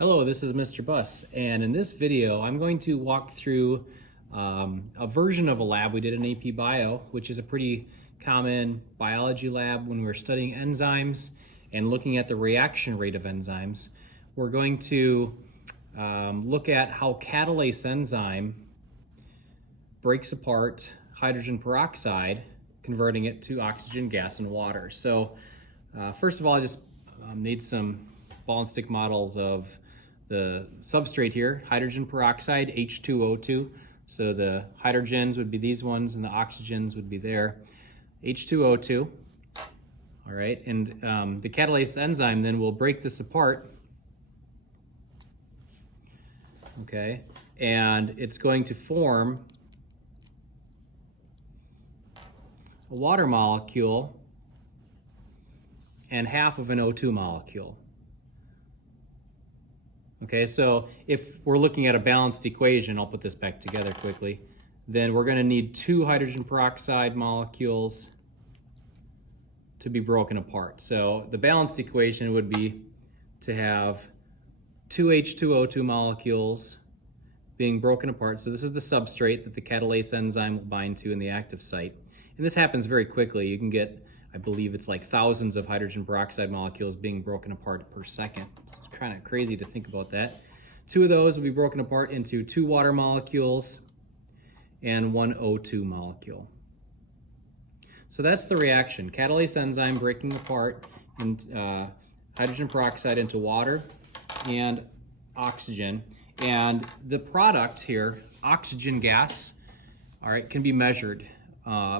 Hello, this is Mr. Buss, and in this video I'm going to walk through a version of a lab we did in AP Bio, which is a pretty common biology lab when we're studying enzymes and looking at the reaction rate of enzymes. We're going to look at how catalase enzyme breaks apart hydrogen peroxide, converting it to oxygen, gas, and water. So first of all, I just made some ball and stick models of the substrate here, hydrogen peroxide, H2O2. So the hydrogens would be these ones and the oxygens would be there. H2O2. All right, and the catalase enzyme then will break this apart. Okay, and it's going to form a water molecule and half of an O2 molecule. Okay, so if we're looking at a balanced equation, I'll put this back together quickly, then we're going to need two hydrogen peroxide molecules to be broken apart. So the balanced equation would be to have two H2O2 molecules being broken apart. So this is the substrate that the catalase enzyme will bind to in the active site. And this happens very quickly. You can get, I believe it's like thousands of hydrogen peroxide molecules being broken apart per second. It's kind of crazy to think about that. Two of those will be broken apart into two water molecules and one O2 molecule. So that's the reaction. Catalase enzyme breaking apart and hydrogen peroxide into water and oxygen. And the product here, oxygen gas, all right, can be measured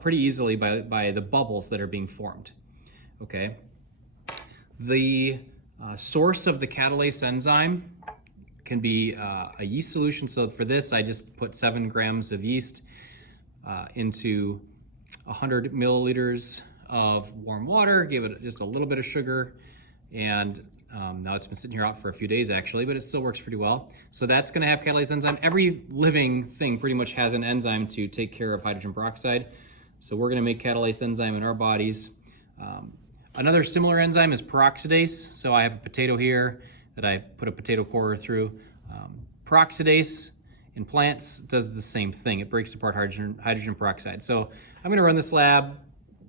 pretty easily by the bubbles that are being formed. Okay. The source of the catalase enzyme can be a yeast solution. So for this, I just put 7 grams of yeast into 100 milliliters of warm water, gave it just a little bit of sugar, and now it's been sitting here out for a few days actually, but it still works pretty well. So that's going to have catalase enzyme. Every living thing pretty much has an enzyme to take care of hydrogen peroxide. So we're going to make catalase enzyme in our bodies. Another similar enzyme is peroxidase. So I have a potato here that I put a potato corer through. Peroxidase in plants does the same thing. It breaks apart hydrogen peroxide. So I'm going to run this lab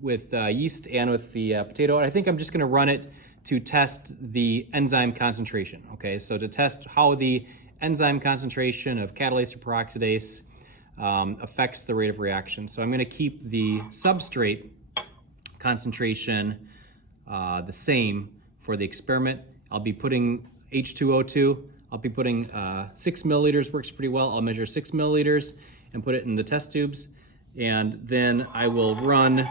with yeast and with the potato. And I think I'm just going to run it to test the enzyme concentration. Okay, so to test how the enzyme concentration of catalase or peroxidase affects the rate of reaction. So I'm going to keep the substrate concentration the same for the experiment. I'll be putting H2O2. I'll be putting 6 milliliters, works pretty well. I'll measure 6 milliliters and put it in the test tubes. And then I will run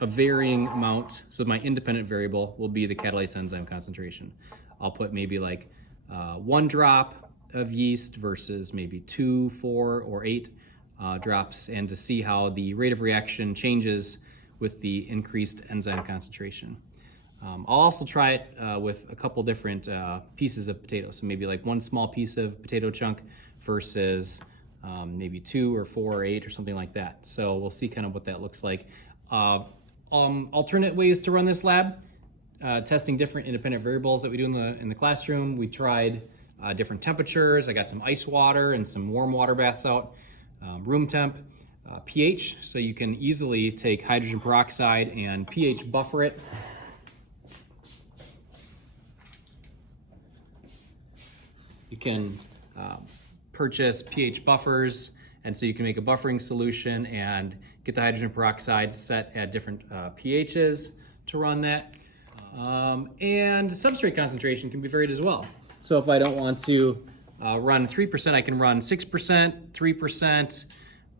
a varying amount. So my independent variable will be the catalase enzyme concentration. I'll put maybe like 1 drop of yeast versus maybe 2, 4, or 8 drops, and to see how the rate of reaction changes with the increased enzyme concentration. I'll also try it with a couple different pieces of potato. So maybe like 1 small piece of potato chunk versus maybe 2 or 4 or 8 or something like that. So we'll see kind of what that looks like. Alternate ways to run this lab, testing different independent variables that we do in the classroom. We tried different temperatures. I got some ice water and some warm water baths out, room temp, pH. So you can easily take hydrogen peroxide and pH buffer it. You can purchase pH buffers, and so you can make a buffering solution and get the hydrogen peroxide set at different pHs to run that. And substrate concentration can be varied as well. So if I don't want to run 3%, I can run 6%, 3%,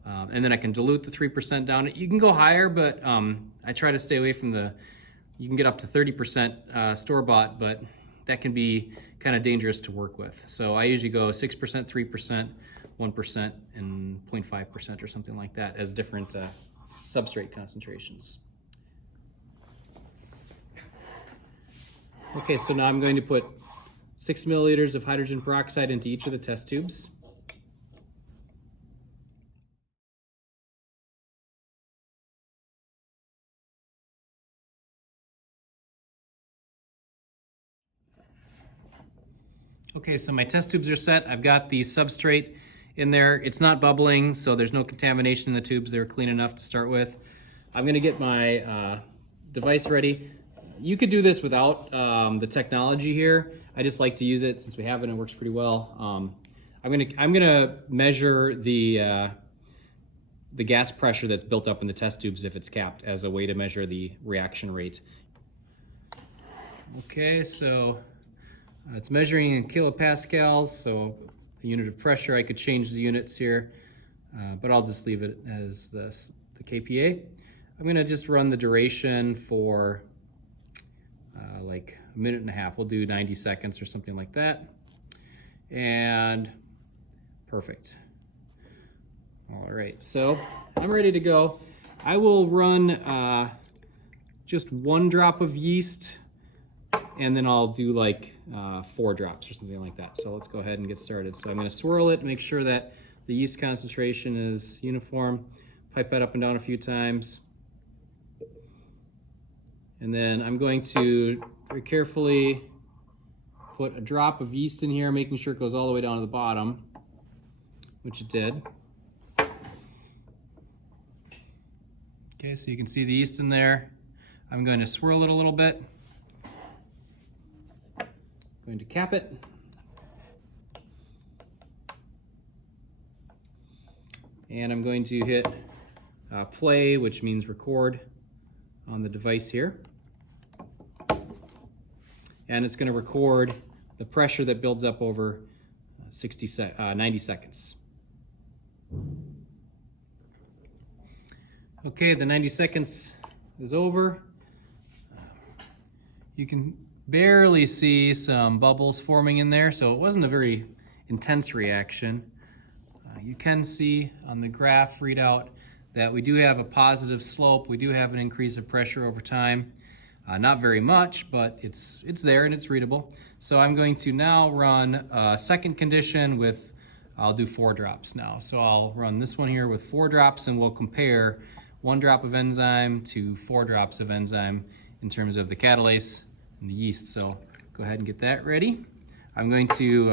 and then I can dilute the 3% down. You can go higher, but I try to stay away from you can get up to 30% store-bought, but that can be kind of dangerous to work with. So I usually go 6%, 3%, 1%, and 0.5% or something like that as different substrate concentrations. Okay, so now I'm going to put 6 milliliters of hydrogen peroxide into each of the test tubes. Okay, so my test tubes are set. I've got the substrate in there. It's not bubbling, so there's no contamination in the tubes. They were clean enough to start with. I'm gonna get my device ready. You could do this without the technology here. I just like to use it since we have it and it works pretty well. I'm gonna measure the gas pressure that's built up in the test tubes if it's capped as a way to measure the reaction rate. Okay, so it's measuring in kilopascals, so a unit of pressure. I could change the units here, but I'll just leave it as the kPa. I'm gonna just run the duration for like a minute and a half. We'll do 90 seconds or something like that. And perfect. All right, so I'm ready to go. I will run just 1 drop of yeast, and then I'll do like 4 drops or something like that. So let's go ahead and get started. So I'm gonna swirl it, make sure that the yeast concentration is uniform, pipe that up and down a few times. And then I'm going to very carefully put a drop of yeast in here, making sure it goes all the way down to the bottom, which it did. Okay, so you can see the yeast in there. I'm going to swirl it a little bit. Going to cap it. And I'm going to hit play, which means record on the device here. And it's going to record the pressure that builds up over 90 seconds. Okay, the 90 seconds is over. You can barely see some bubbles forming in there, so it wasn't a very intense reaction. You can see on the graph readout that we do have a positive slope. We do have an increase of pressure over time. Not very much, but it's there and it's readable. So I'm going to now run a second condition with, I'll do 4 drops now. So I'll run this one here with 4 drops, and we'll compare 1 drop of enzyme to 4 drops of enzyme in terms of the catalase and the yeast. So go ahead and get that ready. I'm going to,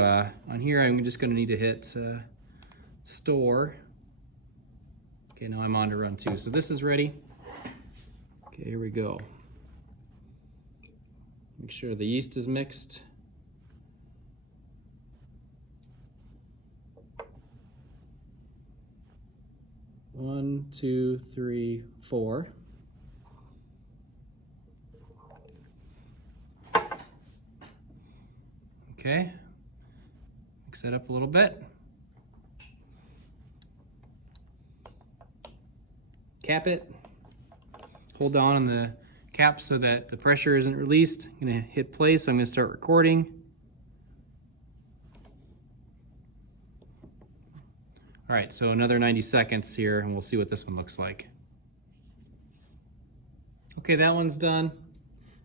on here, I'm just going to need to hit store. Okay, now I'm on to run 2. So this is ready. Okay, here we go. Make sure the yeast is mixed. One, 2, 3, 4. Okay, mix that up a little bit. Cap it. Hold down on the cap so that the pressure isn't released. I'm gonna hit play, so I'm gonna start recording. All right, so another 90 seconds here, and we'll see what this one looks like. Okay, that one's done.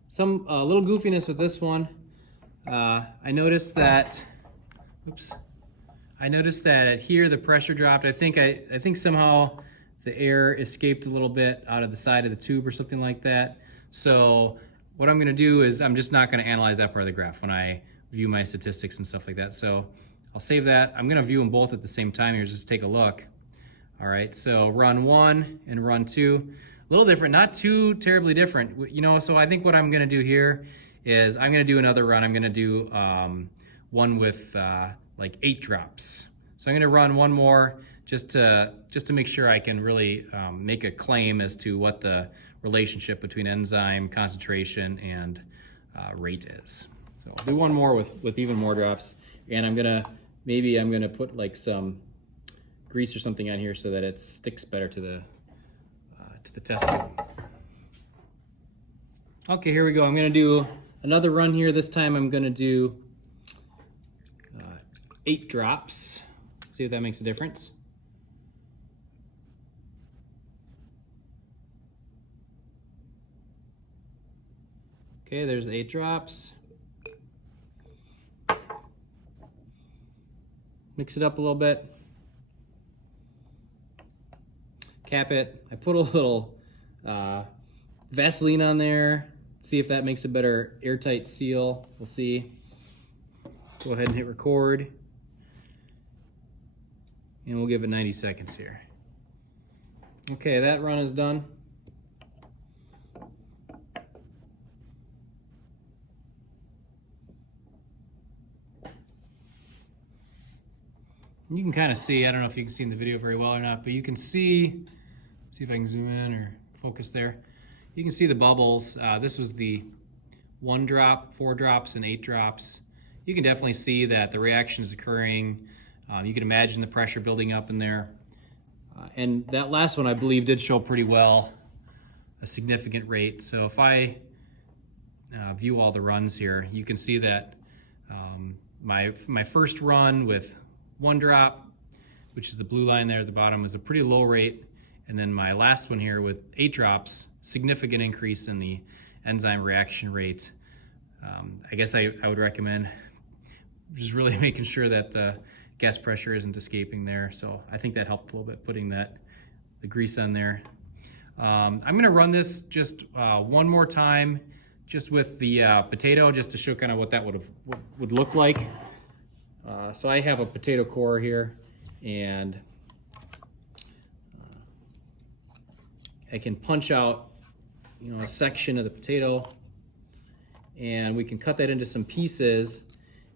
Some little goofiness with this one. I noticed that, oops. I noticed that here the pressure dropped. I think somehow the air escaped a little bit out of the side of the tube or something like that. So what I'm gonna do is I'm just not gonna analyze that part of the graph when I view my statistics and stuff like that. So I'll save that. I'm gonna view them both at the same time here, just take a look. All right, so run 1 and run 2. A little different, not too terribly different. You know, so I think what I'm gonna do here is I'm gonna do another run. I'm gonna do one with like 8 drops. So I'm gonna run one more just to make sure I can really make a claim as to what the relationship between enzyme concentration and rate is. So I'll do one more with even more drops, and I'm gonna put like some grease or something on here so that it sticks better to the test tube. Okay, here we go. I'm gonna do another run here. This time I'm gonna do 8 drops. See if that makes a difference. Okay, there's 8 drops. Mix it up a little bit. Cap it. I put a little Vaseline on there. See if that makes a better airtight seal. We'll see. Go ahead and hit record. And we'll give it 90 seconds here. Okay, that run is done. You can kind of see, I don't know if you can see in the video very well or not, but you can see if I can zoom in or focus there. You can see the bubbles. This was the 1 drop, 4 drops, and 8 drops. You can definitely see that the reaction is occurring. You can imagine the pressure building up in there. And that last one, I believe, did show pretty well a significant rate. So if I view all the runs here, you can see that my first run with 1 drop, which is the blue line there at the bottom, was a pretty low rate. And then my last one here with 8 drops, significant increase in the enzyme reaction rate. I guess I would recommend just really making sure that the gas pressure isn't escaping there. So I think that helped a little bit, putting the grease on there. I'm gonna run this just one more time, just with the potato, just to show kind of what that would look like. So I have a potato core here, and I can punch out, a section of the potato, and we can cut that into some pieces,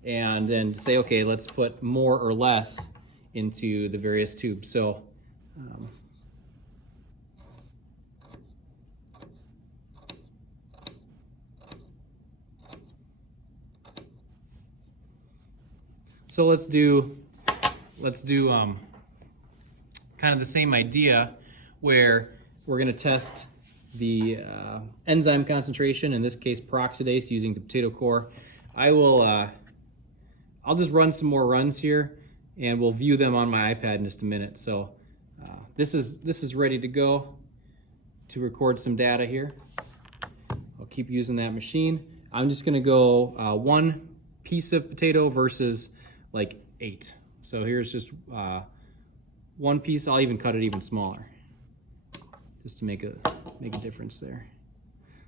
and then say, okay, let's put more or less into the various tubes. So let's do kind of the same idea, where we're going to test the enzyme concentration, in this case peroxidase, using the potato core. I'll just run some more runs here, and we'll view them on my iPad in just a minute. So this is ready to go to record some data here. I'll keep using that machine. I'm just going to go 1 piece of potato versus like 8. So here's just 1 piece. I'll even cut it even smaller, just to make a difference there.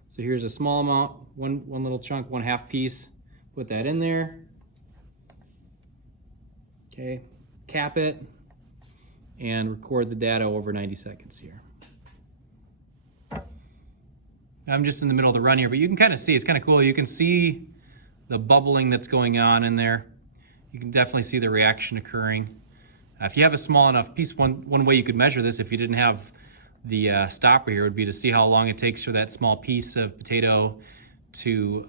So here's a small amount, one little chunk, 1/2 piece. Put that in there. Okay, cap it, and record the data over 90 seconds here. I'm just in the middle of the run here, but you can kind of see, it's kind of cool. You can see the bubbling that's going on in there. You can definitely see the reaction occurring. If you have a small enough piece, one way you could measure this, if you didn't have the stopper here, would be to see how long it takes for that small piece of potato to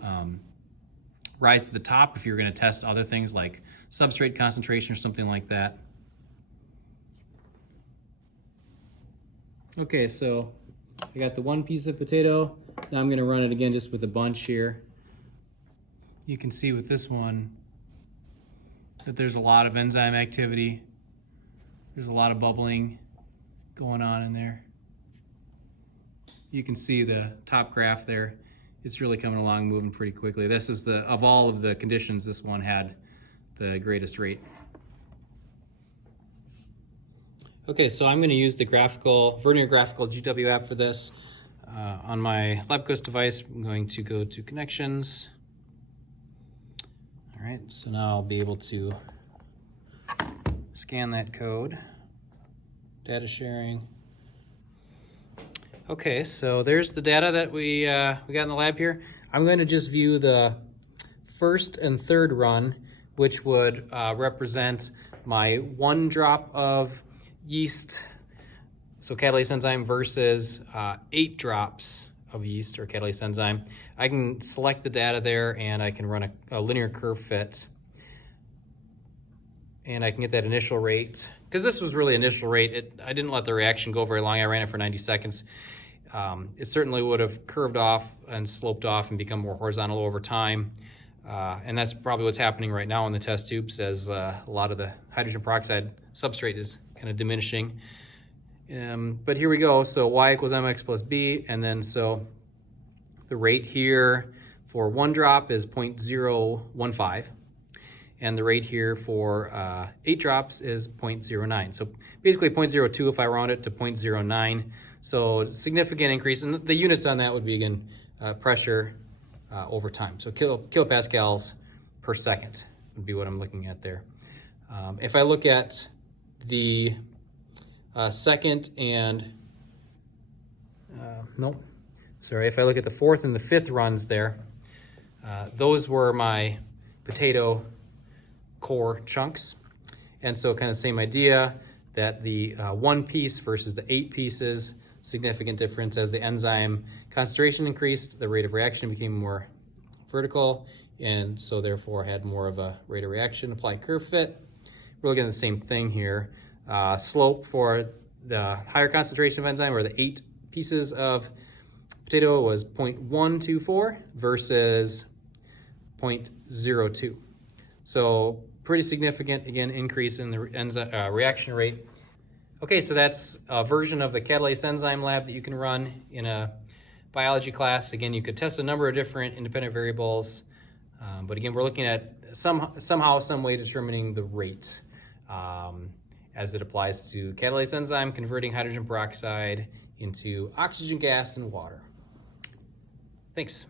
rise to the top, if you're going to test other things like substrate concentration or something like that. Okay, so I got the 1 piece of potato. Now I'm going to run it again just with a bunch here. You can see with this one that there's a lot of enzyme activity. There's a lot of bubbling going on in there. You can see the top graph there. It's really coming along, moving pretty quickly. This is of all of the conditions, this one had the greatest rate. Okay, so I'm going to use the Vernier graphical GW app for this. On my LabCoast device, I'm going to go to Connections. All right, so now I'll be able to scan that code. Data sharing. Okay, so there's the data that we got in the lab here. I'm going to just view the first and third run, which would represent my 1 drop of yeast, so catalase enzyme, versus 8 drops of yeast or catalase enzyme. I can select the data there, and I can run a linear curve fit, and I can get that initial rate. Because this was really initial rate, I didn't let the reaction go very long. I ran it for 90 seconds. It certainly would have curved off and sloped off and become more horizontal over time. And that's probably what's happening right now in the test tubes, as a lot of the hydrogen peroxide substrate is kind of diminishing. But here we go. So y equals mx plus b. And then so the rate here for 1 drop is 0.015. And the rate here for 8 drops is 0.09. So basically 0.02 if I round it to 0.09. So significant increase. And the units on that would be, again, pressure over time. So kilopascals per second would be what I'm looking at there. If I look at the second and, nope, sorry, if I look at the fourth and the fifth runs there, those were my potato core chunks. And so kind of same idea that the 1 piece versus the 8 pieces, significant difference. As the enzyme concentration increased, the rate of reaction became more vertical, and so therefore had more of a rate of reaction. Apply curve fit. We're looking at the same thing here. Slope for the higher concentration of enzyme, or the 8 pieces of potato, was 0.124 versus 0.02. So pretty significant, again, increase in the enzyme reaction rate. Okay, so that's a version of the Catalase Enzyme Lab that you can run in a biology class. Again, you could test a number of different independent variables, but again, we're looking at somehow, some way determining the rate as it applies to catalase enzyme converting hydrogen peroxide into oxygen gas and water. Thanks.